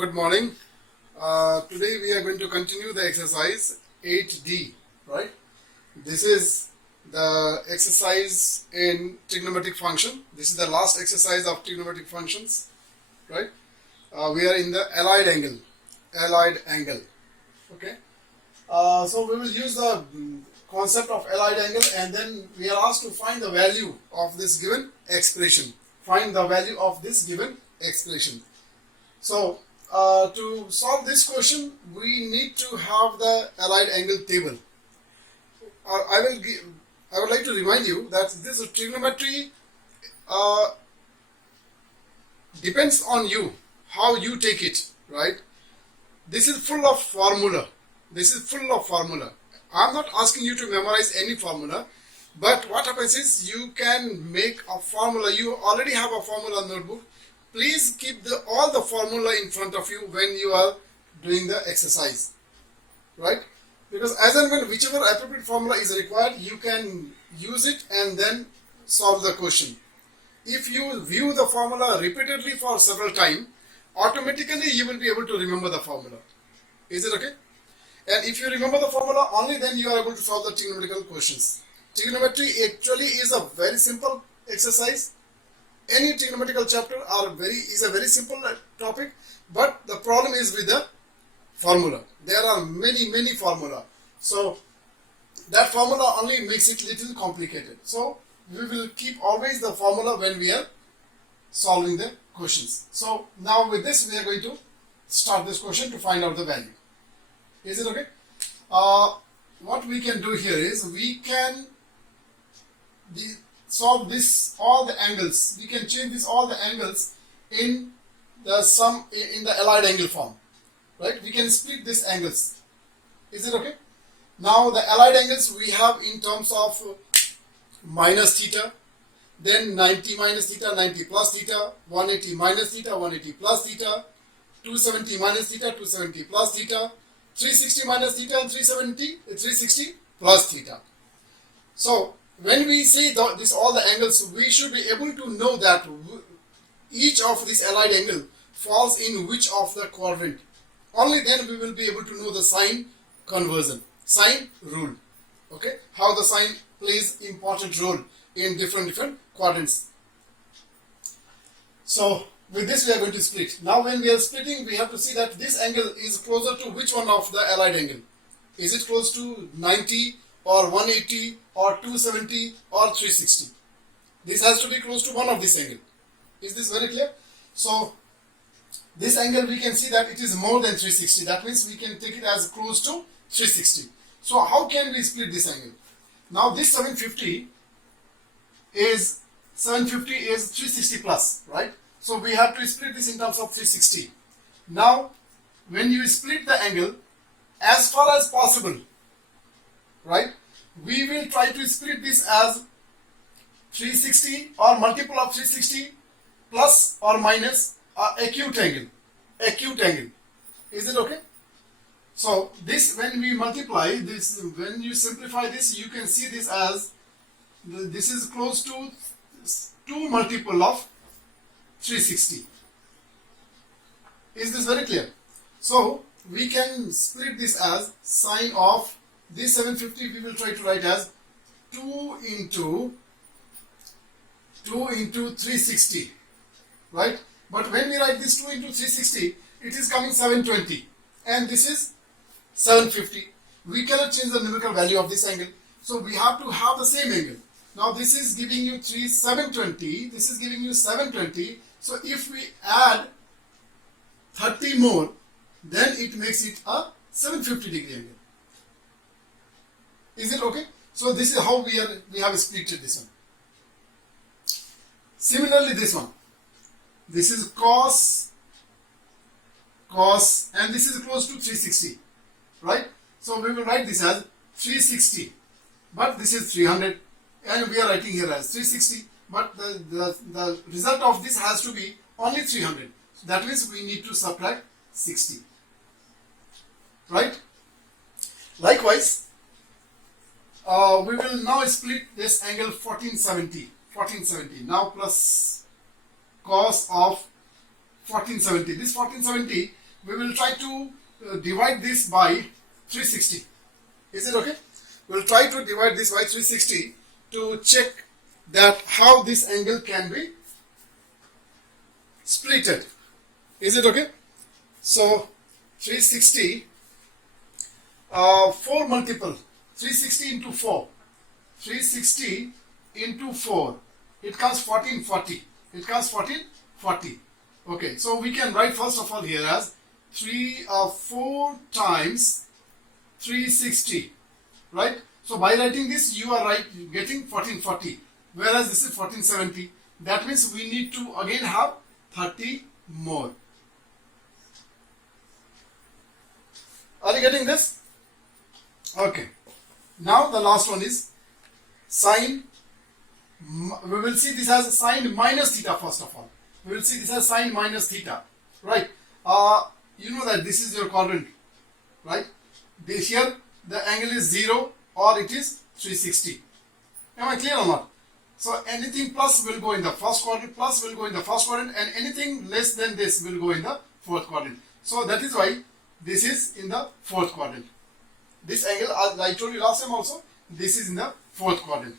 Good morning. Today we are going to continue the exercise 8D, right? This is the exercise in trigonometric function. This is the last exercise of trigonometric functions, right? We are in the allied angle, okay? So we will use the concept of allied angle, and then we are asked to find the value of this given expression. Find the value of this given expression. So to solve this question, we need to have the allied angle table. I would like to remind you that this trigonometry depends on you, how you take it, right? This is full of formula. I'm not asking you to memorize any formula, but what happens is you can make a formula. You already have a formula notebook. Please keep all the formula in front of you when you are doing the exercise, right? Because as and when whichever appropriate formula is required, you can use it and then solve the question. If you view the formula repeatedly for several times, automatically you will be able to remember the formula. Is it okay? And if you remember the formula, only then you are able to solve the trigonometrical questions. Trigonometry actually is a very simple exercise. Any trigonometrical chapter is a very simple topic, but the problem is with the formula. There are many formula. So that formula only makes it little complicated. So we will keep always the formula when we are solving the questions. So now with this we are going to start this question to find out the value. Is it okay? What we can do here is we can solve this all the angles. We can change all the angles in the sum in the allied angle form, right? We can split these angles. Is it okay? Now the allied angles we have in terms of minus theta, then 90 minus theta, 90 plus theta, 180 minus theta, 180 plus theta, 270 minus theta, 270 plus theta, 360 minus theta, and 360 plus theta. So when we say all the angles, we should be able to know that each of this allied angle falls in which of the quadrant. Only then we will be able to know the sign conversion, sign rule. Okay, how the sign plays important role in different quadrants. So with this we are going to split. Now when we are splitting, we have to see that this angle is closer to which one of the allied angle. Is it close to 90 or 180 or 270 or 360? This has to be close to one of this angle. Is this very clear? So this angle we can see that it is more than 360. That means we can take it as close to 360. So how can we split this angle? Now this 750 is 360 plus, right? So we have to split this in terms of 360. Now when you split the angle, as far as possible, right, we will try to split this as 360 or multiple of 360 plus or minus acute angle. Is it okay? So this, when we multiply this, when you simplify this, you can see this as this is close to 2 multiple of 360. Is this very clear? So we can split this as sine of this 750, we will try to write as 2 into 360, right? But when we write this 2 into 360, it is coming 720, and this is 750. We cannot change the numerical value of this angle, so we have to have the same angle. Now this is giving you 720, this is giving you 720, so if we add 30 more, then it makes it a 750 degree angle. Is it okay? So this is how we have split this one. Similarly this one. This is cos, and this is close to 360, right? So we will write this as 360, but this is 300, and we are writing here as 360, but the result of this has to be only 300. So that means we need to subtract 60, right? Likewise, we will now split this angle 1470. Now plus cos of 1470. This 1470 we will try to divide this by 360. Is it okay? We'll try to divide this by 360 to check that how this angle can be splitted. Is it okay? So 360, 4 multiple, 360 into 4, 360 into 4, it comes 1440. It comes 1440. Okay, so we can write first of all here as 4 times 360, right? So by writing this, you are getting 1440, whereas this is 1470. That means we need to again have 30 more. Are you getting this? Okay. Now the last one is sine. We will see this as sine minus theta first of all. We will see this as sine minus theta, right? You know that this is your quadrant, right? This here the angle is 0 or it is 360. Am I clear or not? So anything plus will go in the first quadrant, plus will go in the first quadrant, and anything less than this will go in the fourth quadrant. So that is why this is in the fourth quadrant. This angle, as I told you last time also, this is in the fourth quadrant.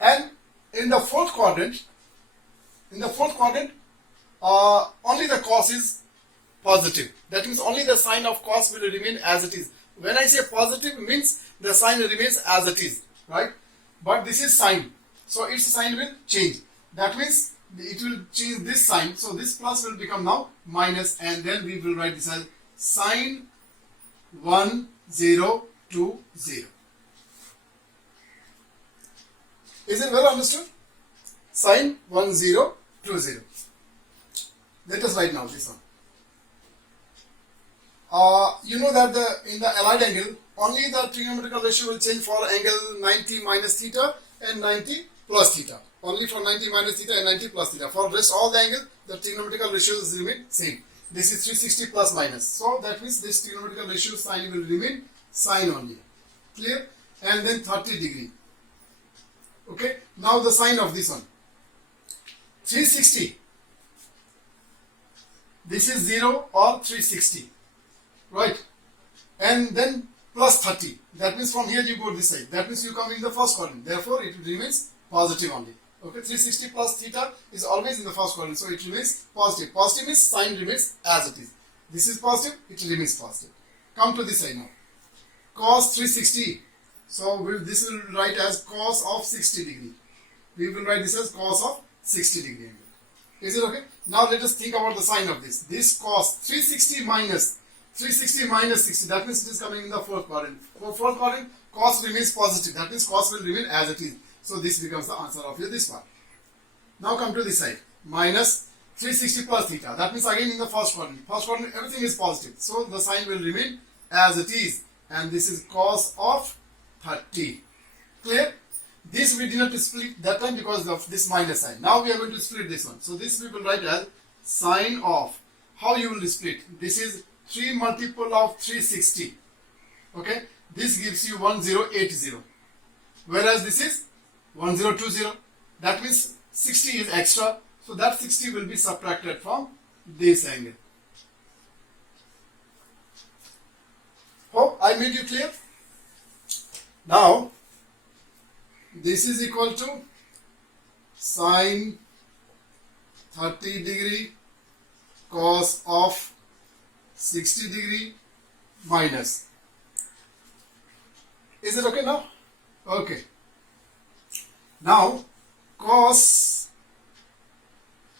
And in the fourth quadrant, only the cos is positive. That means only the sign of cos will remain as it is. When I say positive, means the sign remains as it is, right? But this is sine, so its sign will change. That means it will change this sign. So this plus will become now minus, and then we will write this as sine 1020. Is it well understood? Sine 1020. Let us write now this one. You know that in the allied angle, only the trigonometrical ratio will change for angle 90 minus theta and 90 plus theta. Only for 90 minus theta and 90 plus theta. For rest all the angle, the trigonometrical ratios remain same. This is 360 plus minus. So that means this trigonometrical ratio sign will remain sine only. Clear? And then 30 degree. Okay. Now the sign of this one. 360. This is 0 or 360. Right? And then plus 30. That means from here you go this side. That means you come in the first quadrant. Therefore, it remains positive only. Okay, 360 plus theta is always in the first quadrant. So it remains positive. Positive means sign remains as it is. This is positive, it remains positive. Come to this side now. Cos 360. So this will write as cos of 60 degree. We will write this as cos of 60 degree angle. Is it okay? Now let us think about the sign of this. This cos 360 minus 60. That means it is coming in the fourth quadrant. For fourth quadrant, cos remains positive. That means cos will remain as it is. So this becomes the answer of this part. Now come to this side. Minus 360 plus theta. That means again in the first quadrant. First quadrant, everything is positive. So the sign will remain as it is. And this is cos of 30. Clear? This we did not split that time because of this minus sign. Now we are going to split this one. So this we will write as sine of. How you will split? This is 3 multiple of 360. Okay? This gives you 1080. Whereas this is 1020. That means 60 is extra. So that 60 will be subtracted from this angle. Hope I made you clear? Now, this is equal to sine 30 degree cos of 60 degree minus. Is it okay now? Okay. Now, cos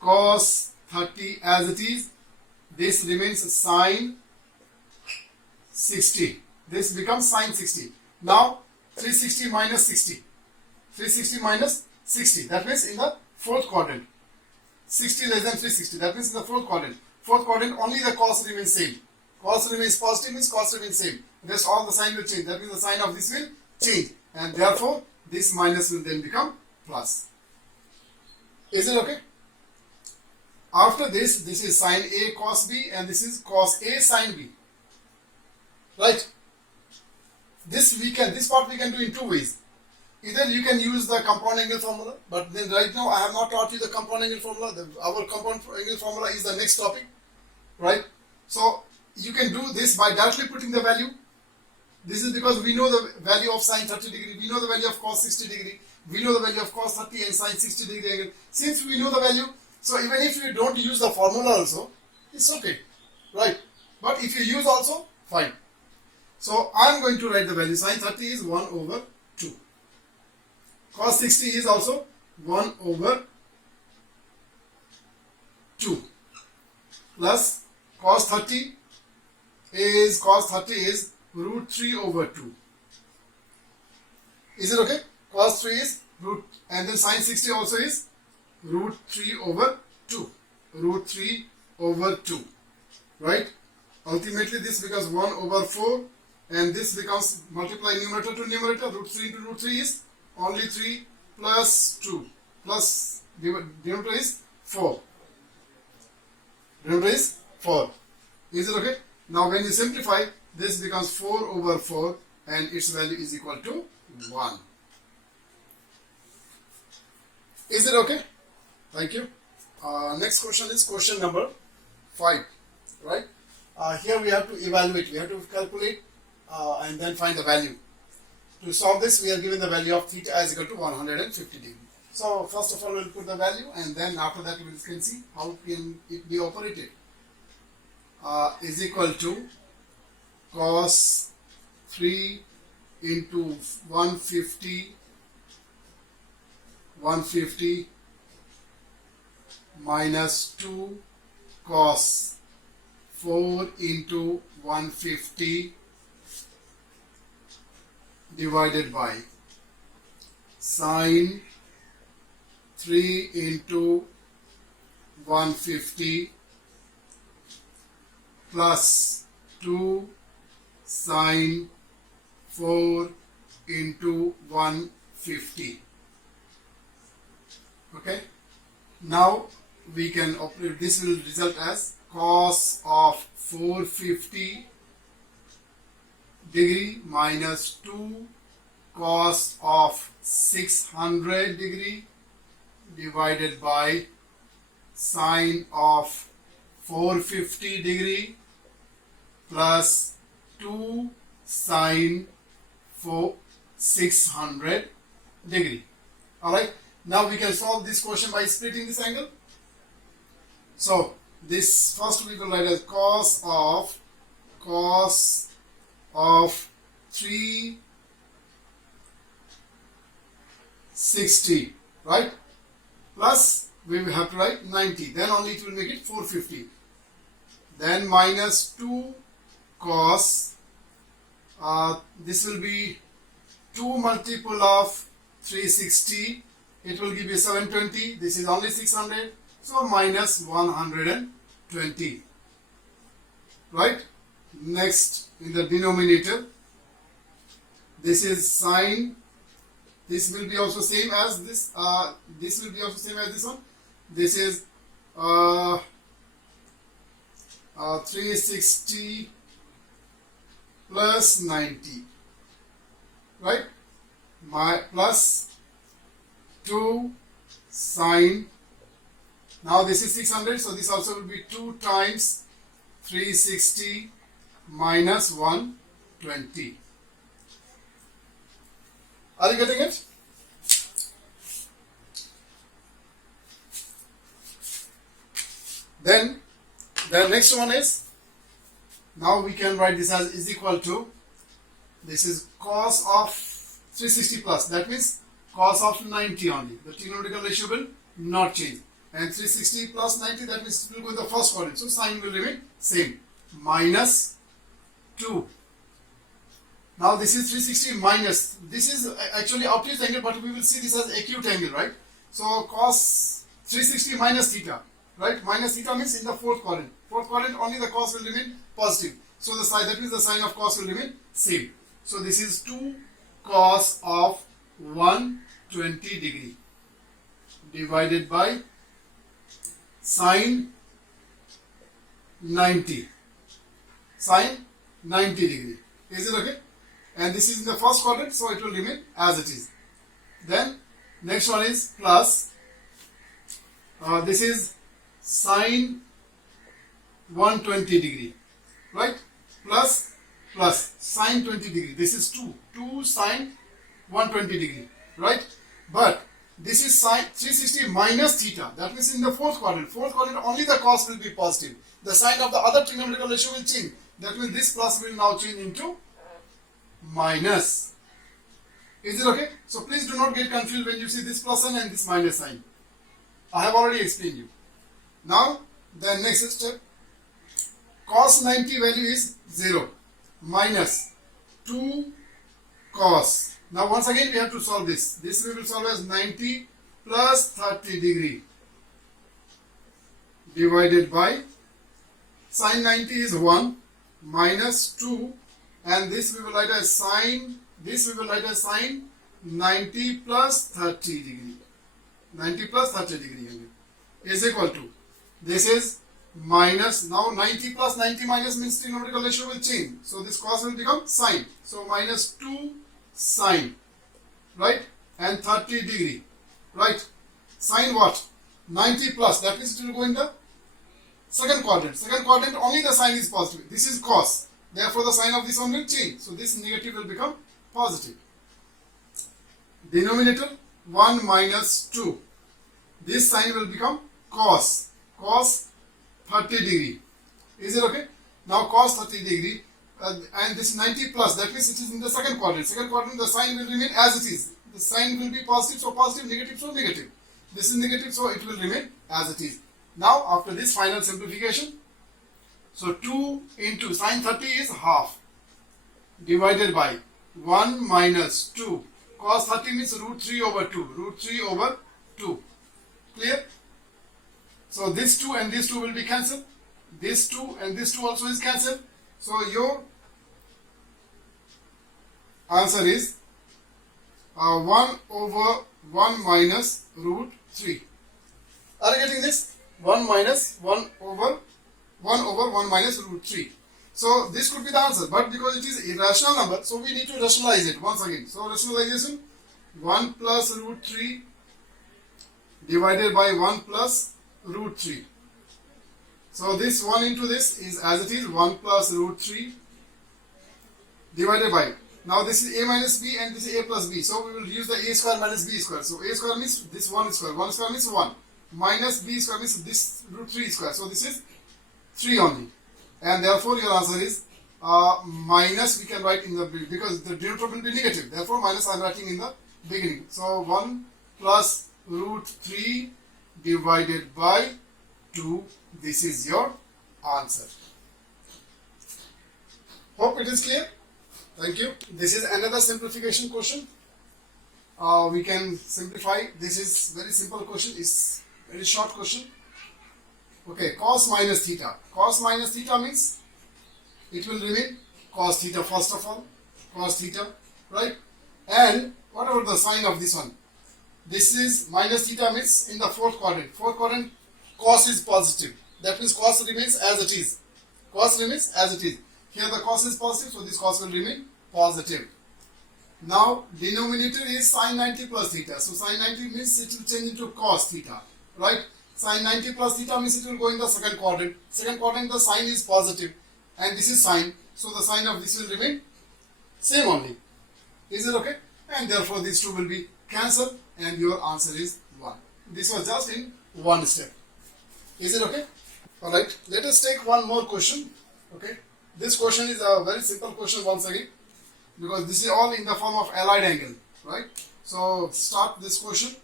30 as it is, this remains sine 60. This becomes sine 60. Now, 360 minus 60. 360 minus 60. That means in the fourth quadrant. 60 less than 360. That means in the fourth quadrant. Fourth quadrant, only the cos remains same. Cos remains positive means cos remains same. Rest all the sign will change. That means the sign of this will change. And therefore, this minus will then become plus. Is it okay? After this, this is sine A cos B and this is cos A sine B. Right? This part we can do in two ways. Either you can use the compound angle formula, but then right now I have not taught you the compound angle formula. Our compound angle formula is the next topic, right? So you can do this by directly putting the value. This is because we know the value of sine 30 degree, we know the value of cos 60 degree, we know the value of cos 30 and sine 60 degree angle. Since we know the value, so even if you don't use the formula also, it's okay, right? But if you use also, fine. So I am going to write the value. Sine 30 is 1 over 2. Cos 60 is also 1 over 2. Plus cos 30 is root 3 over 2. Is it okay? Cos 3 is root, and then sine 60 also is root 3 over 2. Root 3 over 2. Right? Ultimately this becomes 1 over 4, and this becomes, multiply numerator to numerator, root 3 into root 3 is only 3 plus 2 plus denominator is 4. Denominator is 4. Is it okay? Now when you simplify, this becomes 4 over 4 and its value is equal to 1. Is it okay? Thank you. Next question is question number 5. Right? Here we have to evaluate, we have to calculate and then find the value. To solve this, we are given the value of theta is equal to 150 degree. So first of all, we will put the value, and then after that we can see how can it be operated. Is equal to cos 3 into 150 minus 2 cos 4 into 150 divided by sine 3 into 150 plus 2 sine 4 into 150. Okay, now we can operate, this will result as cos of 450 degree minus 2 cos of 600 degree divided by sine of 450 degree plus 2 sine 600 degree. Alright, now we can solve this question by splitting this angle. So this first we will write as cos of 360, right? Plus we will have to write 90, then only it will make it 450. Then minus 2 cos, this will be 2 multiple of 360, it will give you 720, this is only 600, so minus 120, right? Next, in the denominator, this is sine, this will be also same as this, this will be also same as this one, this is 360 plus 90, right? Plus 2 sine, now this is 600, so this also will be 2 times 360 minus 120. Are you getting it? Then the next one is, now we can write this as is equal to, this is cos of 360 plus, that means cos of 90 only. The trigonometrical ratio will not change. And 360 plus 90, that means it will go in the first quadrant. So sine will remain same. Minus 2. Now this is 360 minus, this is actually obtuse angle, but we will see this as acute angle, right? So cos 360 minus theta, right? Minus theta means in the fourth quadrant. Fourth quadrant only the cos will remain positive. So the sine, that means the sine of cos will remain same. So this is 2 cos of 120 degree divided by sine 90. Sine 90 degree. Is it okay? And this is in the first quadrant, so it will remain as it is. Then next one is plus, this is sine 120 degree, right? Plus sine 20 degree. This is 2 sine 120 degree, right? But this is sine 360 minus theta. That means in the fourth quadrant. Fourth quadrant only the cos will be positive. The sign of the other trigonometrical ratio will change. That means this plus will now change into minus. Is it okay? So please do not get confused when you see this plus sign and this minus sign. I have already explained you. Now the next step, cos 90 value is 0 minus 2 cos. Now once again we have to solve this. This we will solve as 90 plus 30 degree divided by sin 90 is 1 minus 2, and this we will write as sin 90 plus 30 degree. 90 plus 30 degree is equal to, this is minus, now 90 plus 90 minus means trigonometrical ratio will change. So this cos will become sine. So minus 2 sine, right? And 30 degree, right? Sine what? 90 plus, that means it will go in the second quadrant. Second quadrant only the sign is positive. This is cos. Therefore the sign of this one will change. So this negative will become positive. Denominator 1 minus 2. This sign will become cos. Cos 30 degree. Is it okay? Now cos 30 degree and this 90 plus, that means it is in the second quadrant. Second quadrant the sign will remain as it is. The sign will be positive, so positive, negative, so negative. This is negative, so it will remain as it is. Now after this final simplification, so 2 into sin 30 is half divided by 1 minus 2. Cos 30 means root 3 over 2. Root 3 over 2. Clear? So this 2 and this 2 will be cancelled. This 2 and this 2 also is cancelled. So your answer is 1 over 1 minus root 3. Are you getting this? 1 minus 1 over 1 minus root 3. So this could be the answer, but because it is irrational number, so we need to rationalize it once again. So rationalization, 1 plus root 3 divided by 1 plus root 3. So this 1 into this is as it is, 1 plus root 3 divided by, now this is a minus b and this is a plus b. So we will use the a square minus b square. So a square means this 1 square. 1 square means 1. Minus b square means this root 3 square. So this is 3 only. And therefore your answer is minus, we can write in the, because the denominator will be negative. Therefore minus I am writing in the beginning. So 1 plus root 3 divided by 2. This is your answer. Hope it is clear. Thank you. This is another simplification question. We can simplify. This is very simple question. It's very short question. Okay, cos minus theta. Cos minus theta means it will remain cos theta first of all. Cos theta, right? And what about the sign of this one? This is minus theta means in the fourth quadrant. Fourth quadrant, cos is positive. That means cos remains as it is. Cos remains as it is. Here the cos is positive, so this cos will remain positive. Now denominator is sin 90 plus theta. So sin 90 means it will change into cos theta, right? Sin 90 plus theta means it will go in the second quadrant. Second quadrant the sign is positive and this is sine. So the sign of this will remain same only. Is it okay? And therefore these two will be cancelled and your answer is 1. This was just in one step. Is it okay? Alright, let us take one more question. Okay, this question is a very simple question once again, because this is all in the form of allied angle, right? So start this question.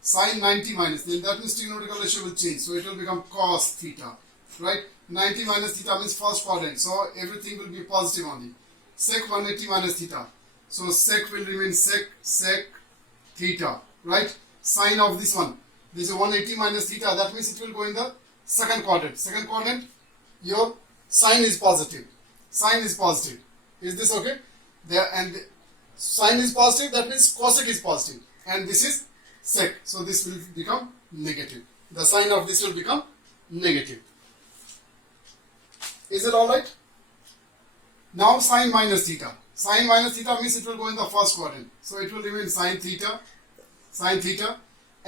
Sin 90 minus, then that means trigonometrical ratio will change, so it will become cos theta, right? 90 minus theta means first quadrant, so everything will be positive only. Sec 180 minus theta, so sec will remain sec theta, right? Sine of this one, this is 180 minus theta, that means it will go in the second quadrant. Second quadrant, your sine is positive. Sine is positive. Is this okay? There, and sine is positive, that means cosec is positive. And this is sec. So this will become negative. The sign of this will become negative. Is it alright? Now sine minus theta. Sine minus theta means it will go in the first quadrant. So it will remain sine theta,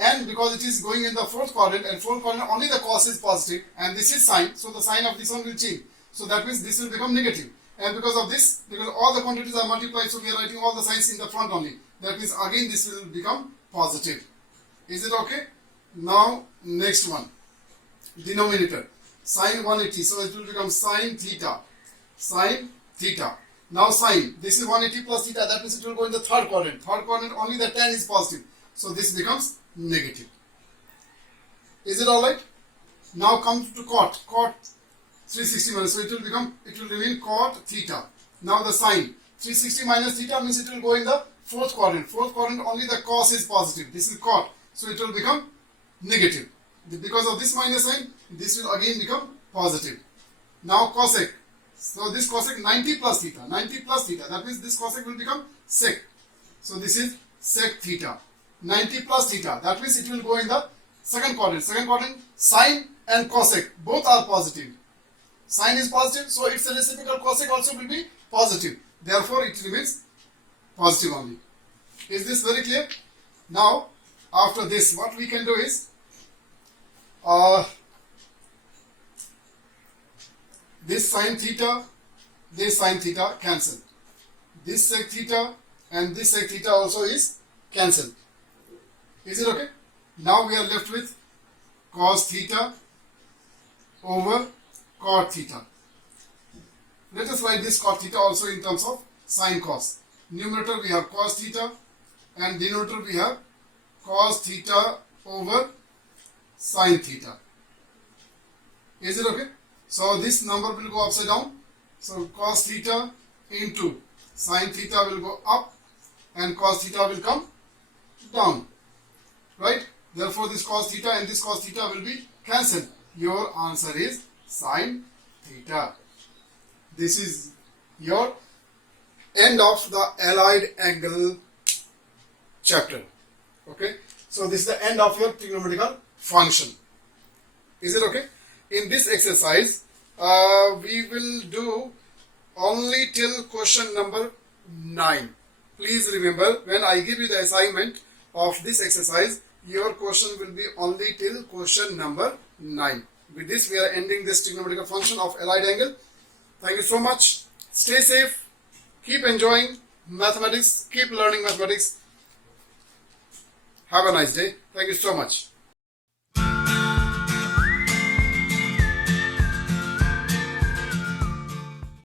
and because it is going in the fourth quadrant, and fourth quadrant only the cos is positive, and this is sine, so the sign of this one will change. So that means this will become negative. And because of this, because all the quantities are multiplied, so we are writing all the signs in the front only. That means again this will become positive. Is it okay? Now next one, denominator, sine 180, so it will become sine theta. Sine theta. Now sine, this is 180 plus theta, that means it will go in the third quadrant. Third quadrant only the tan is positive, so this becomes negative. Is it alright? Now come to cot. Cot 360 minus, so it will remain cot theta. Now the sine, 360 minus theta means it will go in the fourth quadrant. Fourth quadrant only the cos is positive. This is cot, so it will become negative. Because of this minus sign, this will again become positive. Now cosec. So this cosec 90 plus theta. 90 plus theta. That means this cosec will become sec. So this is sec theta. 90 plus theta. That means it will go in the second quadrant. Second quadrant, sine and cosec both are positive. Sine is positive, so its reciprocal cosec also will be positive. Therefore, it remains positive only. Is this very clear? Now, after this, what we can do is, this sine theta cancel. This sec theta and this sec theta also is cancelled. Is it okay? Now we are left with cos theta over cot theta. Let us write this cot theta also in terms of sine cos. Numerator we have cos theta and denominator we have cos theta over sine theta. Is it okay? So this number will go upside down. So cos theta into sine theta will go up and cos theta will come down. Right? Therefore this cos theta and this cos theta will be cancelled. Your answer is sine theta. This is your end of the allied angle chapter. Okay? So this is the end of your trigonometrical function. Is it okay? In this exercise, we will do only till question number 9. Please remember, when I give you the assignment of this exercise, your question will be only till question number 9. With this, we are ending this trigonometrical function of allied angle. Thank you so much. Stay safe. Keep enjoying mathematics. Keep learning mathematics. Have a nice day. Thank you so much.